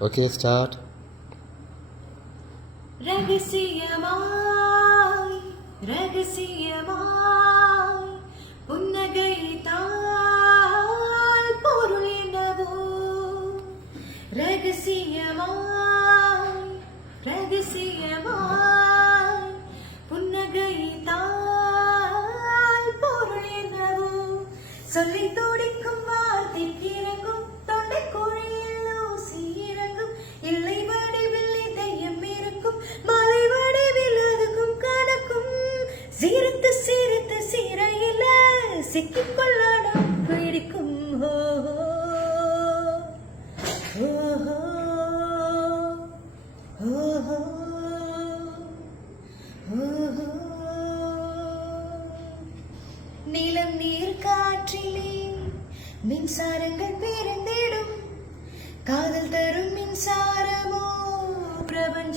Okay, start. ரகசியமாய் ரகசியமாய் புன்னகைத்தால் பொருள் என்னவோ ரகசியமாய் ரகசியமாய் புன்னகைத்தால் பொருள் என்னவோ சொல்லி துடிக்கும் வார்த்தை இறங்கும் தொண்டை குழியில் ஊசி இறங்கும் இல்லை வடிவில் இதயம் இருக்கும் மலை வடிவில் அதுக்கும் கடக்கும் சீரத்து சீரத்து சீரையில சிக்கிக் கொள்ளடம் பிடிக்கும் ஹோ ஹோ ஹோ ஹோ ஹோ நீலம் நீர் காற்றிலே மின்சாரங்கள் பிறந்திடும் காதல் தரும் மின்சாரமோ பிரபஞ்ச